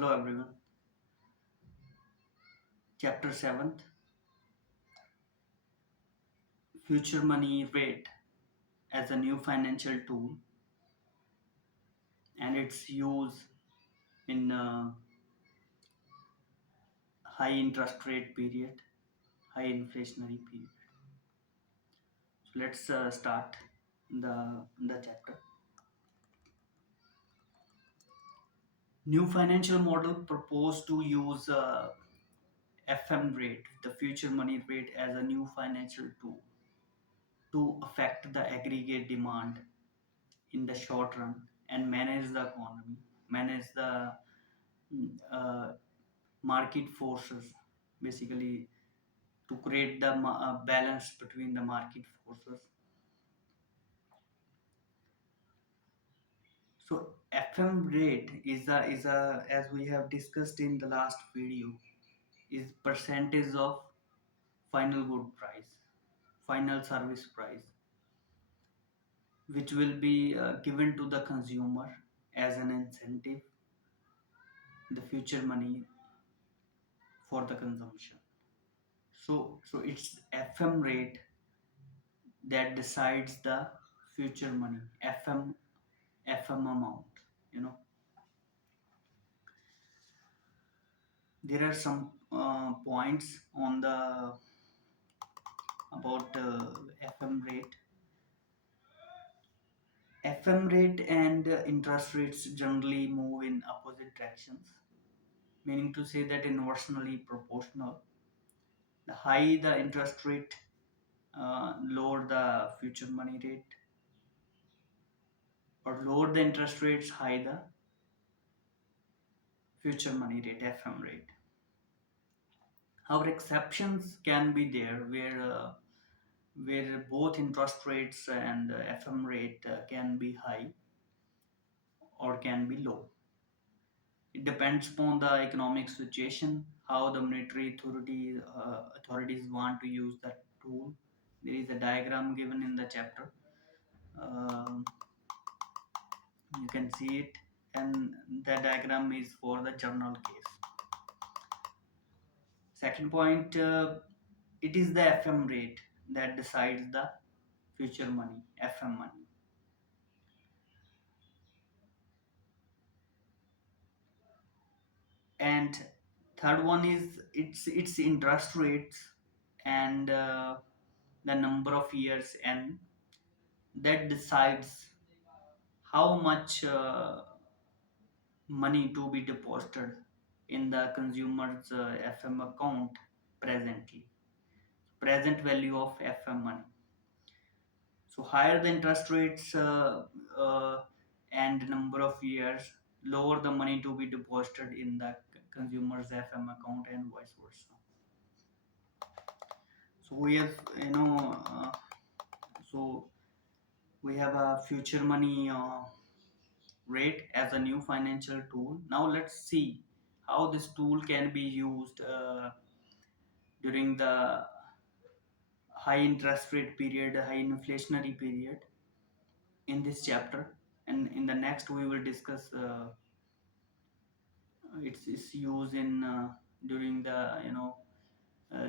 Hello everyone. Chapter 7th, Future Money Rate as a new financial tool and its use in high interest rate period, high inflationary period. So let's start the chapter. New financial model proposed to use FM rate, the future money rate, as a new financial tool to affect the aggregate demand in the short run and manage the economy, manage the uh, market forces, basically to create the balance between the market forces. So FM rate is a as we have discussed in the last video, is percentage of final good price, final service price, which will be given to the consumer as an incentive, the future money for the consumption. So it's FM rate that decides the future money, FM amount. You know, there are some points on the about FM rate. FM rate and interest rates generally move in opposite directions, meaning to say that inversely proportional. The high the interest rate, lower the future money rate, or lower the interest rates, high the future money rate, FM rate. However, exceptions can be there where both interest rates and FM rate can be high or can be low. It depends upon the economic situation, how the monetary authorities want to use that tool. There is a diagram given in the chapter. Um, you can see it, and the diagram is for the journal case. Second point, it is the FM rate that decides the future money, FM money. And third one is its interest rates and the number of years, and that decides how much money to be deposited in the consumer's FM account presently, present value of FM money. So higher the interest rates and number of years, lower the money to be deposited in the consumer's FM account, and vice versa. So we have, so we have a future money rate as a new financial tool. Now let's see how this tool can be used during the high interest rate period, high inflationary period in this chapter. And in the next we will discuss its use in during the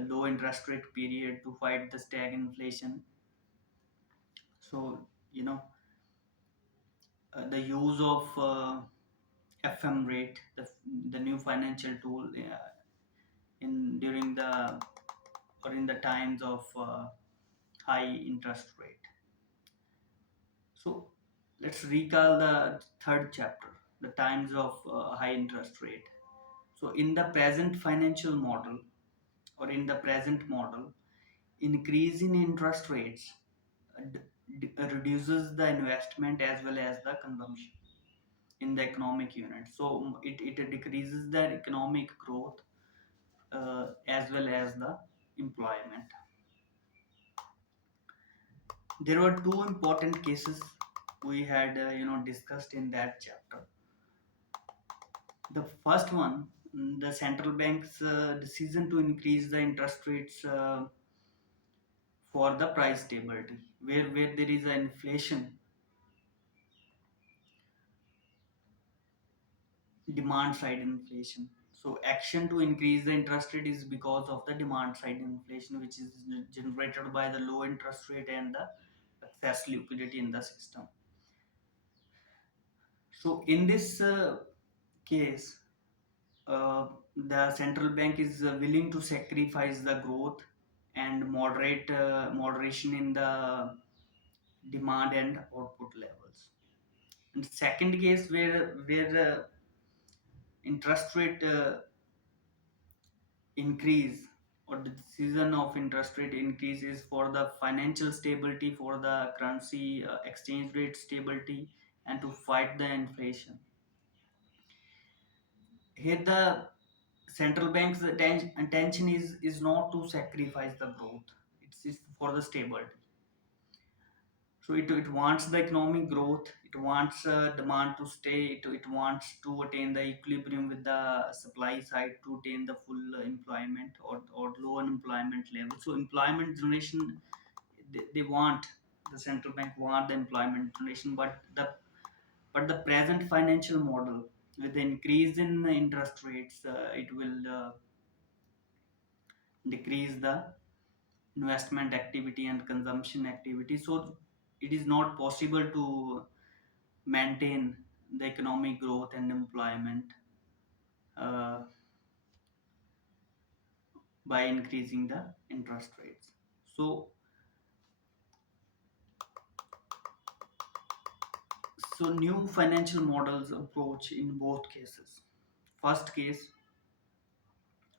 low interest rate period to fight the stagflation. So you know the use of FM rate, the new financial tool in during the or in the times of high interest rate. So let's recall the third chapter, the times of high interest rate. So in the present financial model, or in the present model, increase in interest rates reduces the investment as well as the consumption in the economic unit. So it decreases the economic growth as well as the employment. There were two important cases we had discussed in that chapter. The first one, the central bank's decision to increase the interest rates for the price stability, where there is an inflation demand side inflation. So action to increase the interest rate is because of the demand side inflation, which is generated by the low interest rate and the excess liquidity in the system. So in this case, uh, the central bank is willing to sacrifice the growth and moderation in the demand and output levels. And second case, where interest rate increase, or the decision of interest rate increase is for the financial stability, for the currency exchange rate stability, and to fight the inflation. Here the central bank's intention is not to sacrifice the growth. It's for the stability. So it wants the economic growth, it wants demand to stay, it wants to attain the equilibrium with the supply side to attain the full employment, or low unemployment level. So employment generation, they want, the central bank want the employment generation, but the present financial model, with the increase in the interest rates, it will decrease the investment activity and consumption activity. So it is not possible to maintain the economic growth and employment uh, by increasing the interest rates. So so new financial models approach in both cases. First case,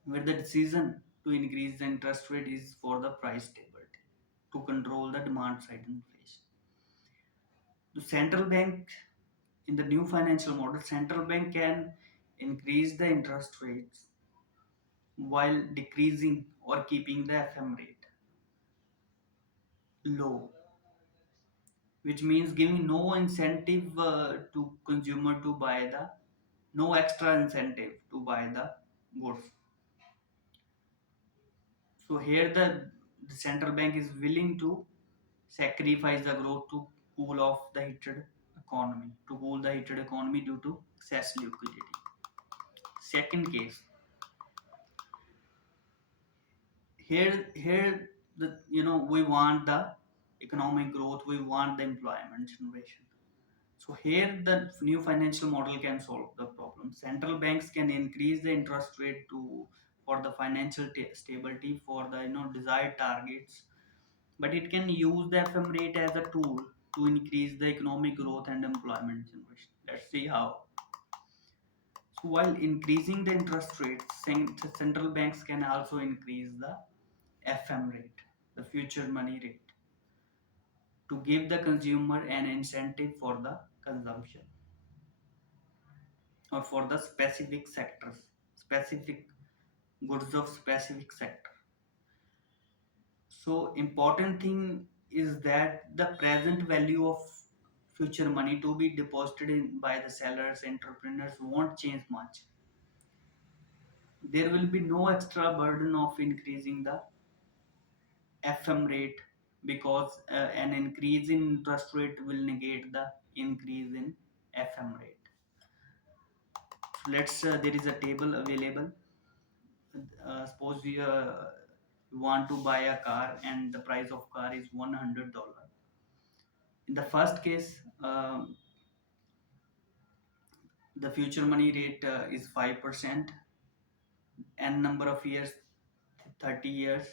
where the decision to increase the interest rate is for the price stability, to control the demand side inflation. The central bank, in the new financial model, central bank can increase the interest rates while decreasing or keeping the FM rate low, which means giving no incentive to consumer to buy the, no extra incentive to buy the goods. So here the central bank is willing to sacrifice the growth to cool off the heated economy, to cool the heated economy due to excess liquidity. Second case, here the, we want the economic growth, we want the employment generation. So here the new financial model can solve the problem. Central banks can increase the interest rate to, for the financial stability, for the desired targets, but it can use the FM rate as a tool to increase the economic growth and employment generation. Let's see how. So while increasing the interest rates, central banks can also increase the FM rate, the future money rate, to give the consumer an incentive for the consumption, or for the specific sectors, specific goods of specific sector. So important thing is that the present value of future money to be deposited in by the sellers, entrepreneurs, won't change much. There will be no extra burden of increasing the FM rate, because an increase in interest rate will negate the increase in FM rate. So let's there is a table available. Suppose you want to buy a car and the price of car is $100. In the first case, the future money rate is 5%, n number of years, 30 years,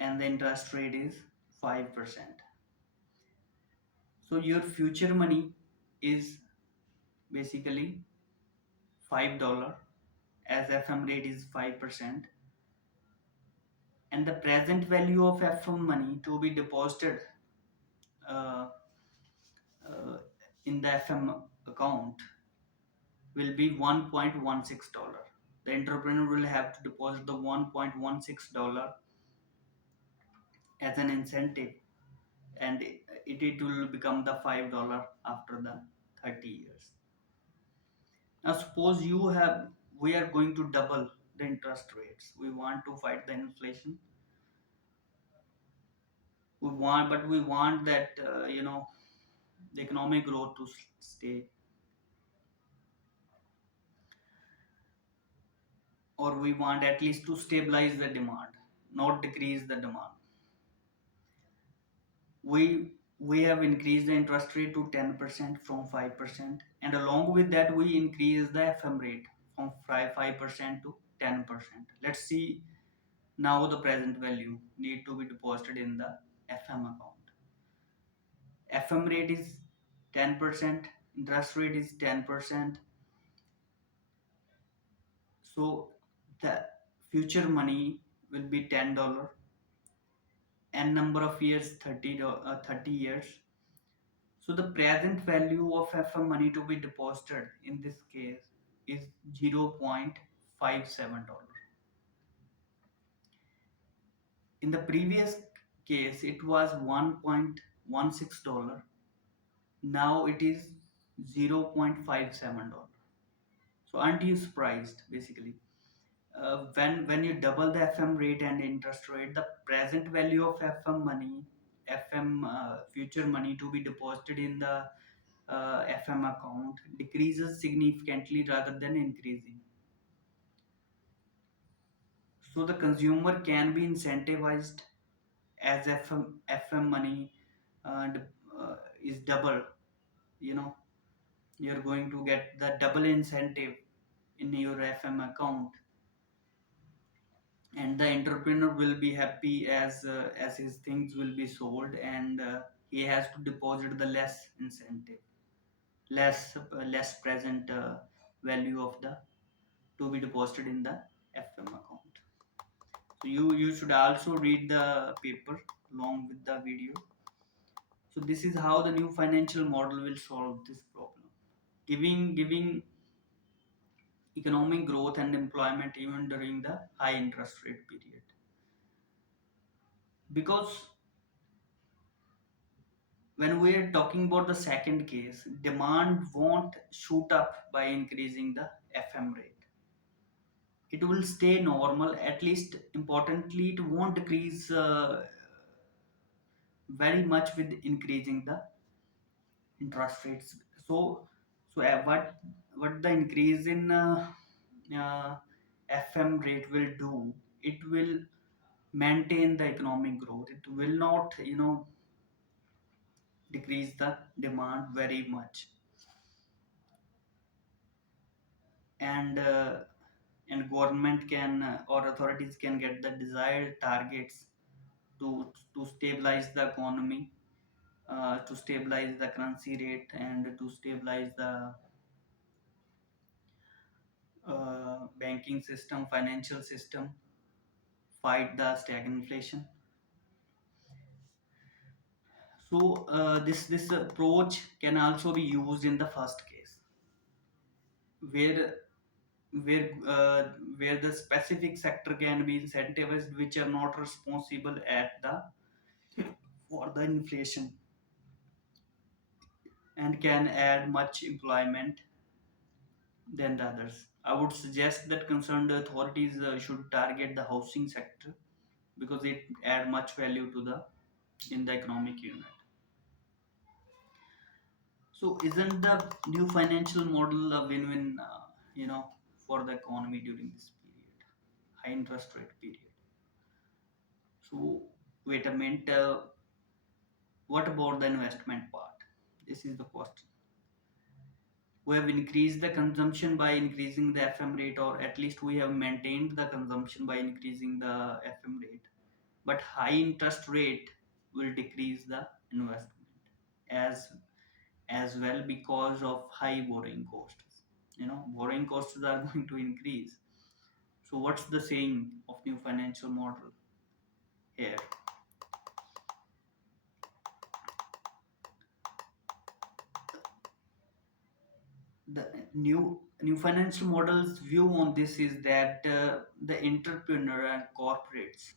and the interest rate is 5%. So your future money is basically $5, as FM rate is 5%, and the present value of FM money to be deposited uh, uh, in the FM account will be $1.16. The entrepreneur will have to deposit the $1.16 as an incentive, and it will become the $5 after the 30 years. Now suppose we are going to double the interest rates. We want to fight the inflation. We want that the economic growth to stay. or we want at least to stabilize the demand, not decrease the demand. We we have increased the interest rate to 10% from 5%, and along with that we increase the FM rate from 5% to 10%. Let's see now the present value need to be deposited in the FM account. FM rate is 10%, interest rate is 10%. So the future money will be $10, n number of years, 30 years. So the present value of FM money to be deposited in this case is $0.57. In the previous case it was $1.16. Now it is $0.57. So aren't you surprised basically? When you double the FM rate and interest rate, the present value of FM money, FM future money to be deposited in the FM account decreases significantly rather than increasing. So the consumer can be incentivized as FM money is double. You know, you're going to get the double incentive in your FM account, and the entrepreneur will be happy as his things will be sold, and he has to deposit the less incentive, less present value of the to be deposited in the FM account. So you should also read the paper along with the video. So this is how the new financial model will solve this problem, giving economic growth and employment even during the high interest rate period. Because when we are talking about the second case, demand won't shoot up by increasing the FM rate. It will stay normal. At least importantly, it won't decrease very much with increasing the interest rates. So what the increase in uh, FM rate will do? It will maintain the economic growth. It will not, decrease the demand very much, and government can or authorities can get the desired targets to stabilize the economy, to stabilize the currency rate, and to stabilize the banking system, financial system, fight the stagflation. So this approach can also be used in the first case, where where uh, where the specific sector can be incentivized which are not responsible at the for the inflation, and can add much employment than the others. I would suggest that concerned authorities should target the housing sector because it add much value to the in the economic unit. So isn't the new financial model a win-win, for the economy during this period, high interest rate period? So wait a minute, what about the investment part? This is the question. We have increased the consumption by increasing the FM rate, or at least we have maintained the consumption by increasing the FM rate. But high interest rate will decrease the investment as as well because of high borrowing costs. Borrowing costs are going to increase. So what's the saying of new financial model here? The new financial model's view on this is that the entrepreneur and corporates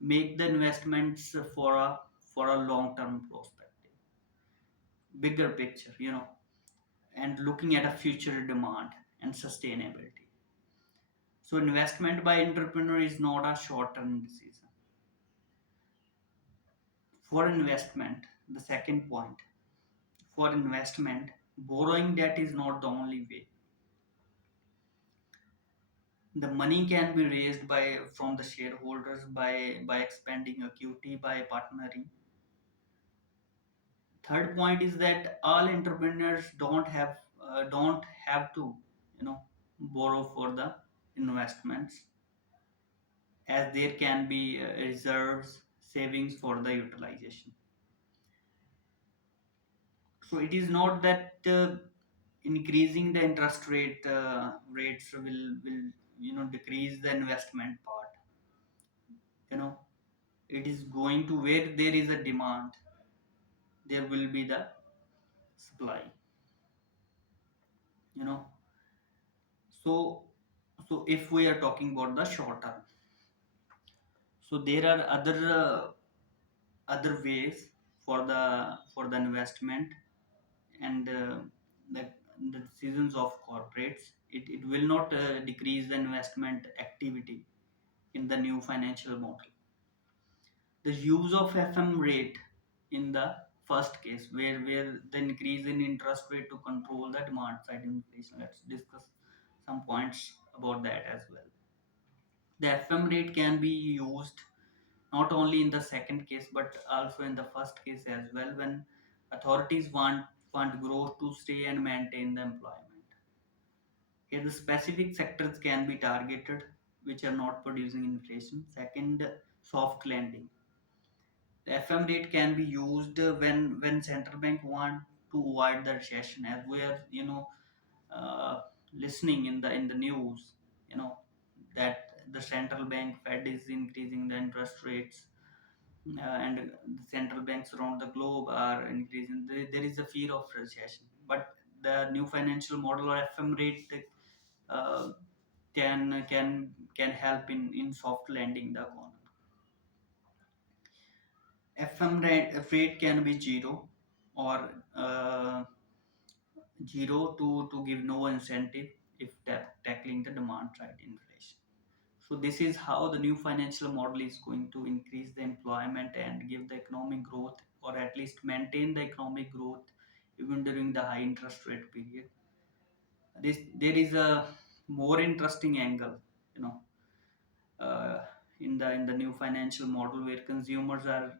make the investments for a long term perspective, bigger picture, and looking at a future demand and sustainability. So investment by entrepreneur is not a short term decision. For investment, the second point, for investment, borrowing debt is not the only way. The money can be raised by from the shareholders by expanding equity, by partnering. Third point is that all entrepreneurs don't have to, you know, borrow for the investments, as there can be reserves, savings for the utilization. So it is not that increasing the interest rates will, you know, decrease the investment part. You know, it is going to, where there is a demand, there will be the supply. You know, so if we are talking about the short term, so there are other ways for the investment, and the, the decisions of corporates. It will not decrease the investment activity in the new financial model. The use of FM rate in the first case, where the increase in interest rate to control the demand side inflation. Let's discuss some points about that as well. The FM rate can be used not only in the second case but also in the first case as well, when authorities want growth to stay and maintain the employment. Here, the specific sectors can be targeted which are not producing inflation. Second, soft landing. The FM rate can be used when central bank want to avoid the recession, as we are, you know, uh, listening in the news, you know, that the central bank Fed is increasing the interest rates, and the central banks around the globe are increasing. There is a fear of recession, but the new financial model or FM rate uh, can help in soft landing the economy. Rate can be zero, or zero to give no incentive if tackling the demand side inflation. So this is how the new financial model is going to increase the employment and give the economic growth, or at least maintain the economic growth even during the high interest rate period. There is a more interesting angle, you know, uh, in the new financial model, where consumers are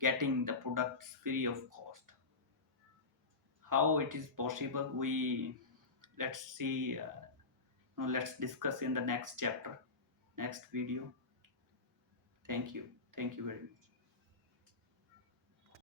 getting the products free of cost. How it is possible? We let's see. No, let's discuss in the next chapter, next video. Thank you. Thank you very much.